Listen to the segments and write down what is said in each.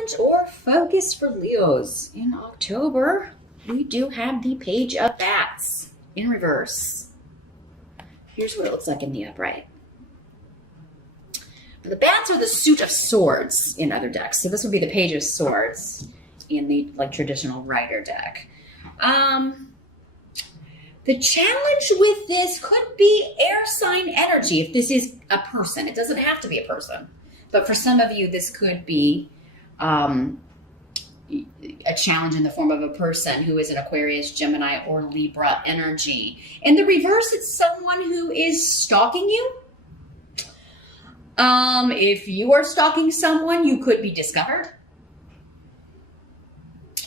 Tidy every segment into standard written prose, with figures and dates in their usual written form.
challenge or focus for Leos in October, we do have the Page of Bats in reverse. Here's what it looks like in the upright. The bats are the suit of swords in other decks. So this would be the Page of Swords in the traditional Rider deck. The challenge with this could be air sign energy if this is a person. It doesn't have to be a person. But for some of you, this could be a challenge in the form of a person who is an Aquarius, Gemini, or Libra energy. In the reverse, it's someone who is stalking you. If you are stalking someone, you could be discovered.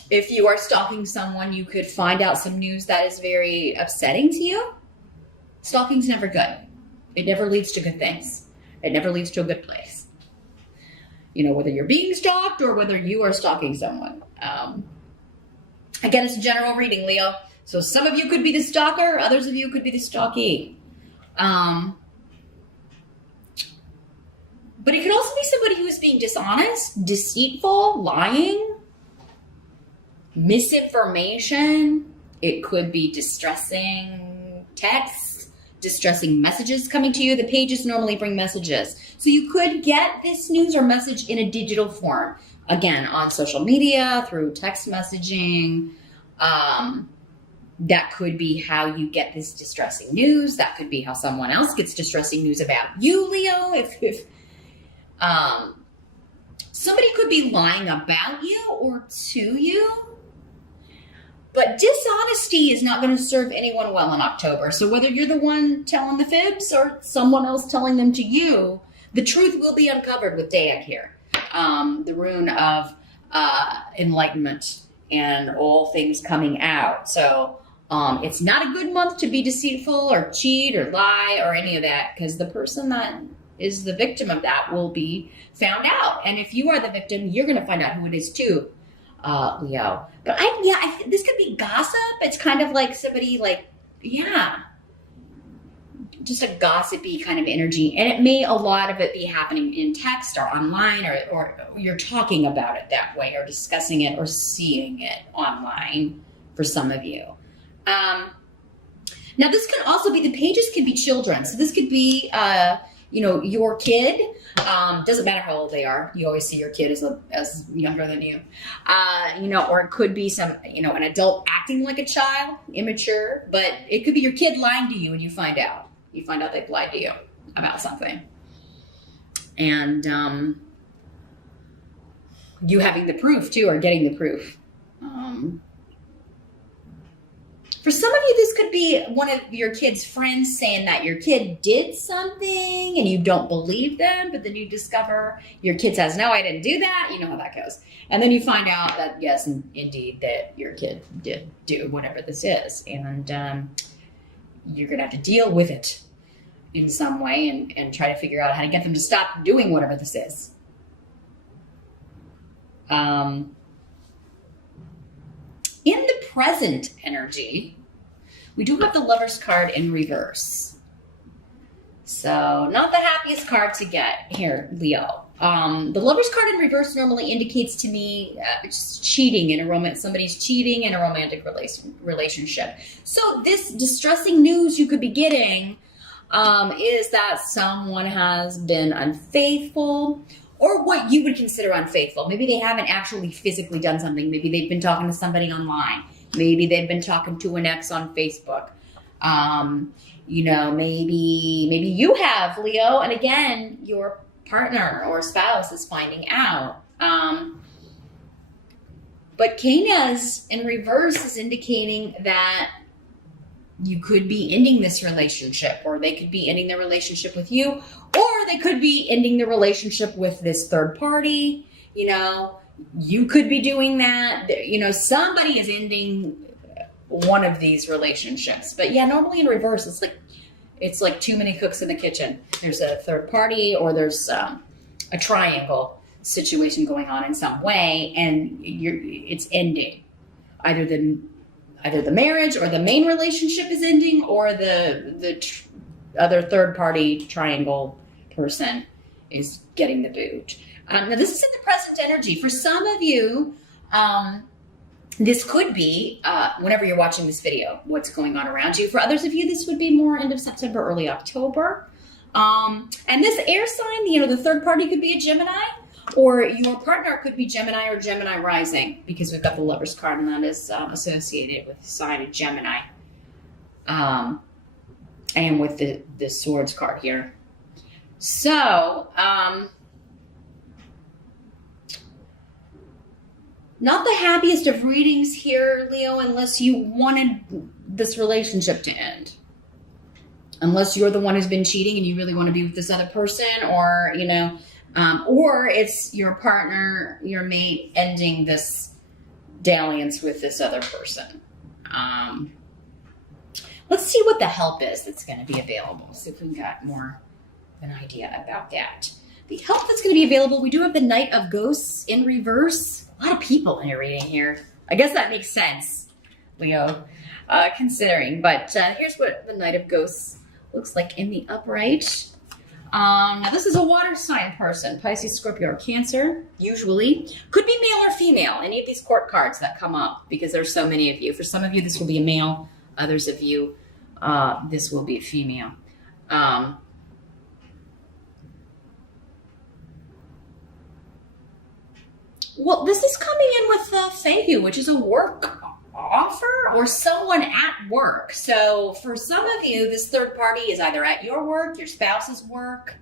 If you are stalking someone, you could find out some news that is very upsetting to you. Stalking's never good. It never leads to good things. It never leads to a good place. You know, whether you're being stalked or whether you are stalking someone. Again, it's a general reading, Leo. So some of you could be the stalker, others of you could be the stalkee. But it could also be somebody who is being dishonest, deceitful, lying, misinformation. It could be distressing texts, distressing messages coming to you. The pages normally bring messages. So you could get this news or message in a digital form. Again, on social media, through text messaging. That could be how you get this distressing news. That could be how someone else gets distressing news about you, Leo. If somebody could be lying about you or to you. But dishonesty is not going to serve anyone well in October. So whether you're the one telling the fibs or someone else telling them to you, the truth will be uncovered with Deag here. The rune of enlightenment and all things coming out. So it's not a good month to be deceitful or cheat or lie or any of that, because the person that is the victim of that will be found out. And if you are the victim, you're going to find out who it is too. Leo. But this could be gossip. It's kind of like somebody just a gossipy kind of energy. And it may, a lot of it be happening in text or online, or you're talking about it that way, or discussing it or seeing it online for some of you. Now this could also be, the pages could be children. So this could be, your kid. Doesn't matter how old they are. You always see your kid as younger than you. Or it could be an adult acting like a child, immature, but it could be your kid lying to you and you find out. You find out they've lied to you about something. And you having the proof too, or getting the proof. For some of you, this could be one of your kid's friends saying that your kid did something and you don't believe them, but then you discover your kid says, no, I didn't do that. You know how that goes. And then you find out that, yes, indeed, that your kid did do whatever this is. And you're going to have to deal with it in some way and try to figure out how to get them to stop doing whatever this is. In the present energy, we do have the Lover's card in reverse. So not the happiest card to get here, Leo. The Lover's card in reverse normally indicates to me just cheating in a romance. Somebody's cheating in a romantic relationship. So this distressing news you could be getting is that someone has been unfaithful, or what you would consider unfaithful. Maybe they haven't actually physically done something. Maybe they've been talking to somebody online. Maybe they've been talking to an ex on Facebook. Maybe you have, Leo, and again, your partner or spouse is finding out. But Canas in reverse is indicating that you could be ending this relationship, or they could be ending their relationship with you, or they could be ending the relationship with this third party. You could be doing that. Somebody is ending one of these relationships. But yeah, normally in reverse, it's like too many cooks in the kitchen. There's a third party, or there's a triangle situation going on in some way, and it's ending. Either the marriage or the main relationship is ending, or the other third party triangle person is getting the boot. Now, this is in the present energy. For some of you, this could be, whenever you're watching this video, what's going on around you. For others of you, this would be more end of September, early October. And this air sign, the third party could be a Gemini, or your partner could be Gemini or Gemini rising, because we've got the Lover's card, and that is associated with the sign of Gemini. And with the Swords card here. So, not the happiest of readings here, Leo, unless you wanted this relationship to end. Unless you're the one who's been cheating and you really want to be with this other person, or, or it's your partner, your mate, ending this dalliance with this other person. Let's see what the help is that's going to be available. See if we got more of an idea about that. The help that's going to be available, we do have the Knight of Ghosts in reverse. A lot of people in your reading here. I guess that makes sense, Leo, considering. But here's what the Knight of Ghosts looks like in the upright. Now, this is a water sign person, Pisces, Scorpio, or Cancer, usually. Could be male or female, any of these court cards that come up, because there's so many of you. For some of you, this will be a male. Others of you, this will be a female. Well, this is coming in with Fehu, which is a work offer or someone at work. So for some of you, this third party is either at your work, your spouse's work.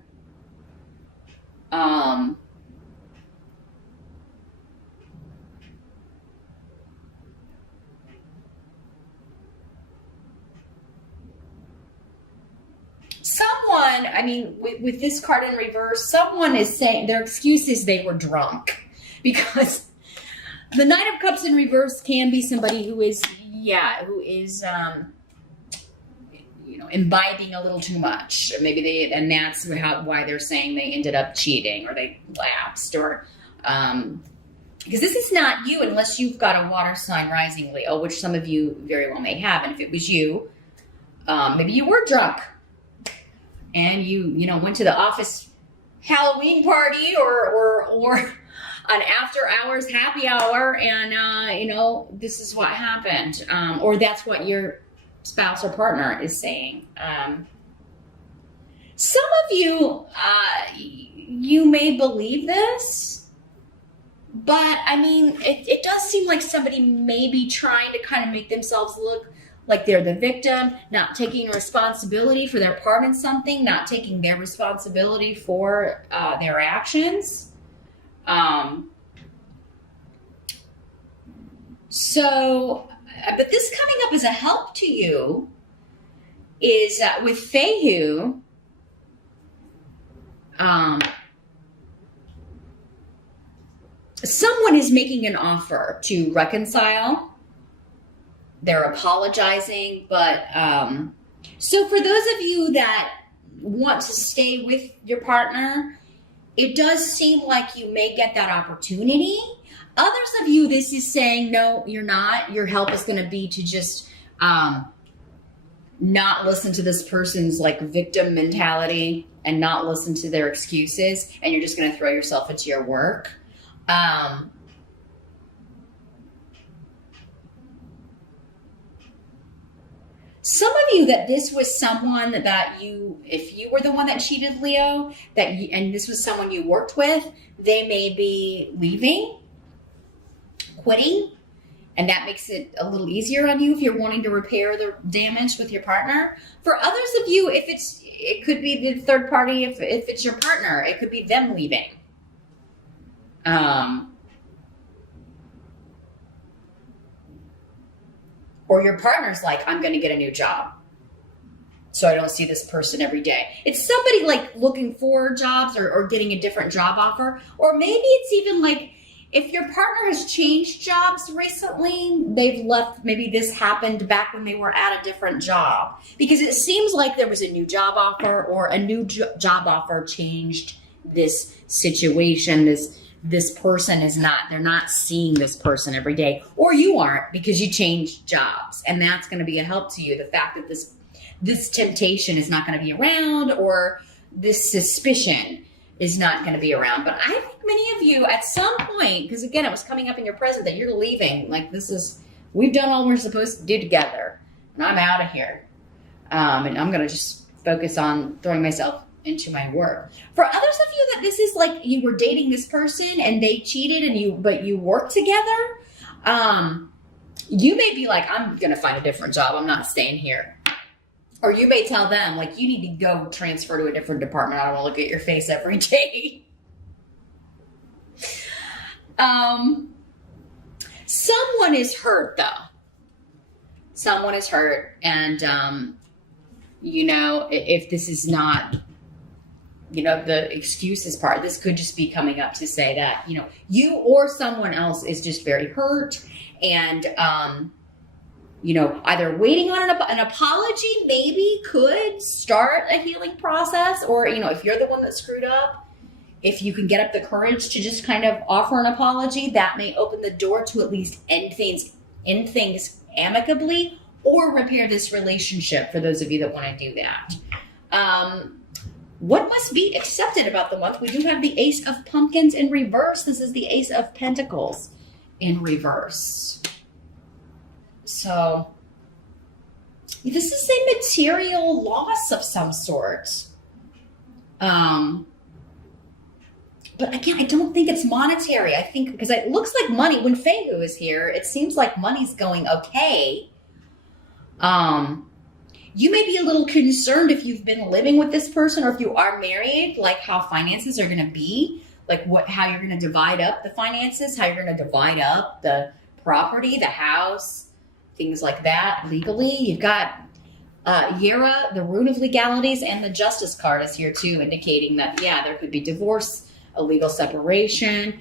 Someone, I mean, with this card in reverse, someone is saying their excuse is they were drunk, because the Knight of Cups in reverse can be somebody who is, imbibing a little too much. Maybe and that's why they're saying they ended up cheating, or they lapsed, or, because this is not you unless you've got a water sign rising, Leo, which some of you very well may have. And if it was you, maybe you were drunk and you went to the office Halloween party or an after hours happy hour, and this is what happened, or that's what your spouse or partner is saying. Some of you, you may believe this, but I mean, it does seem like somebody may be trying to kind of make themselves look like they're the victim, not taking responsibility for their part in something, not taking their responsibility for their actions. But this coming up as a help to you is with Fehu, someone is making an offer to reconcile. They're apologizing, but so for those of you that want to stay with your partner, it does seem like you may get that opportunity. Others of you, this is saying, no, you're not. Your help is going to be to just not listen to this person's victim mentality and not listen to their excuses, and you're just going to throw yourself into your work. Some of you, that this was someone that if you were the one that cheated, Leo, and this was someone you worked with, they may be leaving, quitting, and that makes it a little easier on you if you're wanting to repair the damage with your partner. For others of you, it could be the third party. If it's your partner, it could be them leaving. Or your partner's like, I'm going to get a new job, so I don't see this person every day. It's somebody looking for jobs or getting a different job offer. Or maybe it's even if your partner has changed jobs recently, they've left, maybe this happened back when they were at a different job. Because it seems like there was a new job offer, or a new job offer changed this situation. This person they're not seeing this person every day, or you aren't, because you changed jobs, and that's going to be a help to you. The fact that this temptation is not going to be around, or this suspicion is not going to be around. But I think many of you at some point, because again, it was coming up in your present that you're leaving. Like we've done all we're supposed to do together, and I'm out of here. And I'm going to just focus on throwing myself into my work. For others of you that this is like you were dating this person and they cheated but you worked together, you may be like, I'm going to find a different job. I'm not staying here. Or you may tell them, like, you need to go transfer to a different department. I don't want to look at your face every day. Someone is hurt, though. Someone is hurt. And, if this is not, the excuses part, this could just be coming up to say that, you or someone else is just very hurt. And, either waiting on an apology maybe could start a healing process, or, if you're the one that screwed up, if you can get up the courage to just kind of offer an apology, that may open the door to at least end things amicably or repair this relationship for those of you that want to do that. What must be accepted about the month? We do have the Ace of Pumpkins in reverse. This is the Ace of Pentacles in reverse. So this is a material loss of some sort. But again, I don't think it's monetary. I think because it looks like money, when Feihu is here, it seems like money's going okay. You may be a little concerned if you've been living with this person or if you are married, like how finances are going to be, like how you're going to divide up the finances, how you're going to divide up the property, the house, things like that legally. You've got Yera, the rune of legalities, and the Justice card is here too, indicating that, there could be divorce, a legal separation,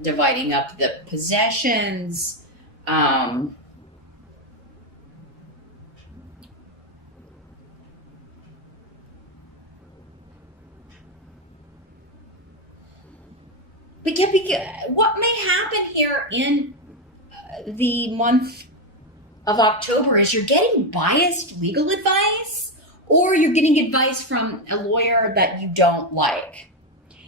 dividing up the possessions. But what may happen here in the month of October is you're getting biased legal advice, or you're getting advice from a lawyer that you don't like.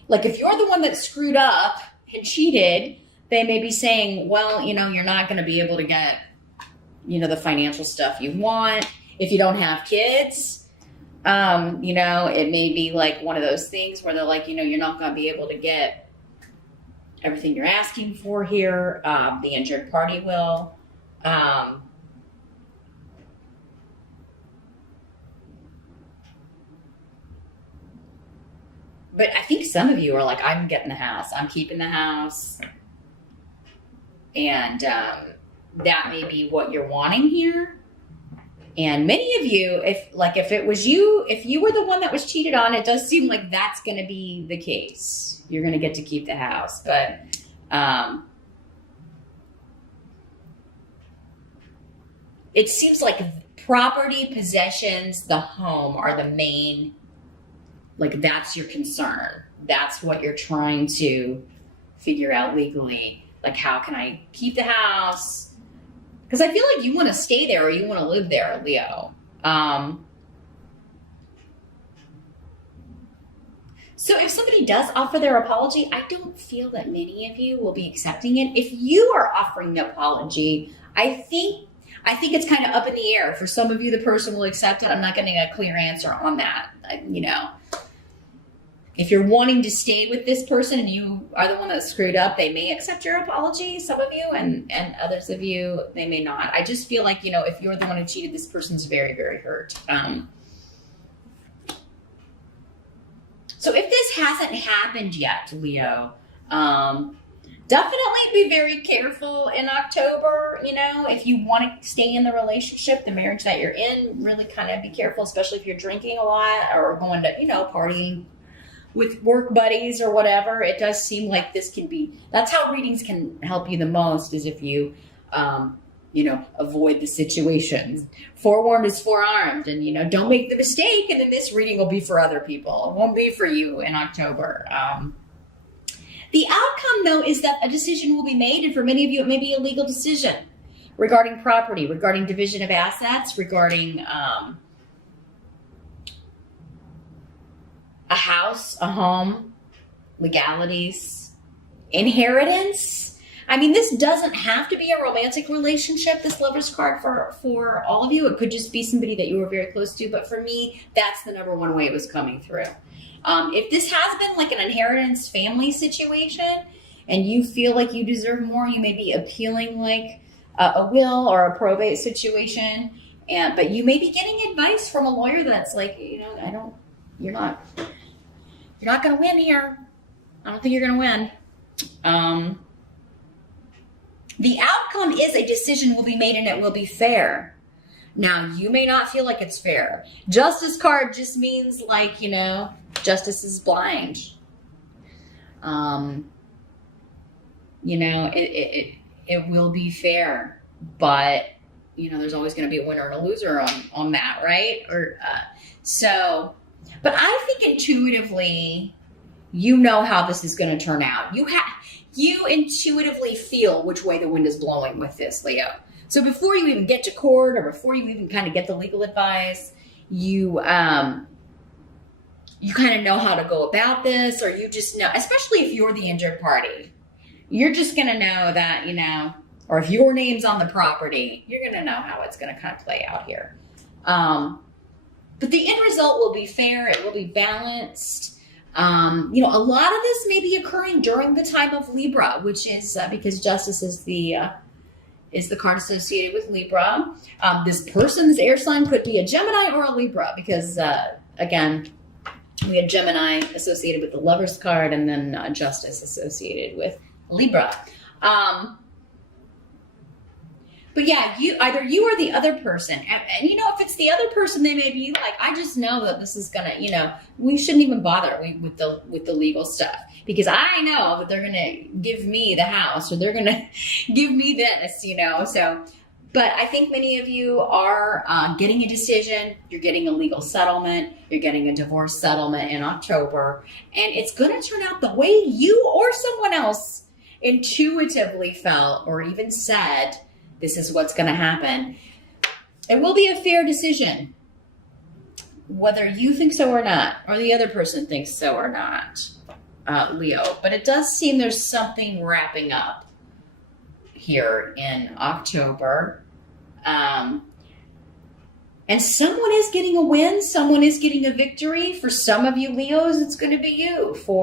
Like if you're the one that screwed up and cheated, they may be saying, well, you're not going to be able to get, the financial stuff you want. If you don't have kids, it may be like one of those things where they're like, you're not going to be able to get everything you're asking for here. The injured party will. But I think some of you are like, I'm getting the house. I'm keeping the house. And that may be what you're wanting here. And many of you, if it was you, if you were the one that was cheated on, it does seem like that's going to be the case. You're going to get to keep the house. But it seems like property, possessions, the home are the main, like that's your concern. That's what you're trying to figure out legally. Like, how can I keep the house? Because I feel like you want to stay there or you want to live there, Leo. So if somebody does offer their apology, I don't feel that many of you will be accepting it. If you are offering the apology, I think it's kind of up in the air. For some of you, the person will accept it. I'm not getting a clear answer on that. If you're wanting to stay with this person and you are the one that screwed up, they may accept your apology, some of you, and others of you, they may not. I just feel like, if you're the one who cheated, this person's very, very hurt. So if this hasn't happened yet, Leo, definitely be very careful in October. If you want to stay in the relationship, the marriage that you're in, really kind of be careful, especially if you're drinking a lot or going to, partying with work buddies or whatever. It does seem like this can be, that's how readings can help you the most, is if you, avoid the situations. Forewarned is forearmed, and, don't make the mistake. And then this reading will be for other people. It won't be for you in October. The outcome, though, is that a decision will be made. And for many of you, it may be a legal decision regarding property, regarding division of assets, regarding, a house, a home, legalities, inheritance. I mean, this doesn't have to be a romantic relationship, this Lover's card for all of you. It could just be somebody that you were very close to. But for me, that's the number one way it was coming through. If this has been like an inheritance family situation and you feel like you deserve more, you may be appealing like a will or a probate situation. But you may be getting advice from a lawyer that's like, you're not going to win here. I don't think you're going to win. The outcome is a decision will be made and it will be fair. Now, you may not feel like it's fair. Justice card just means like, justice is blind. It will be fair, but there's always going to be a winner and a loser on that, right? But I think intuitively, how this is going to turn out. You intuitively feel which way the wind is blowing with this, Leo. So before you even get to court or before you even kind of get the legal advice, you kind of know how to go about this, or you just know, especially if you're the injured party, you're just going to know that, or if your name's on the property, you're going to know how it's going to kind of play out here. But the end result will be fair. It will be balanced. A lot of this may be occurring during the time of Libra, which is because justice is the card associated with Libra. This person's air sign could be a Gemini or a Libra because, again, we had Gemini associated with the Lover's card and then justice associated with Libra. But yeah, either you or the other person. And if it's the other person, they may be like, I just know that this is going to, we shouldn't even bother with the legal stuff because I know that they're going to give me the house or they're going to give me this, So, but I think many of you are getting a decision. You're getting a legal settlement. You're getting a divorce settlement in October. And it's going to turn out the way you or someone else intuitively felt or even said, this is what's going to happen. It will be a fair decision, whether you think so or not, or the other person thinks so or not, Leo. But it does seem there's something wrapping up here in October. And someone is getting a win. Someone is getting a victory. For some of you Leos, it's going to be you. For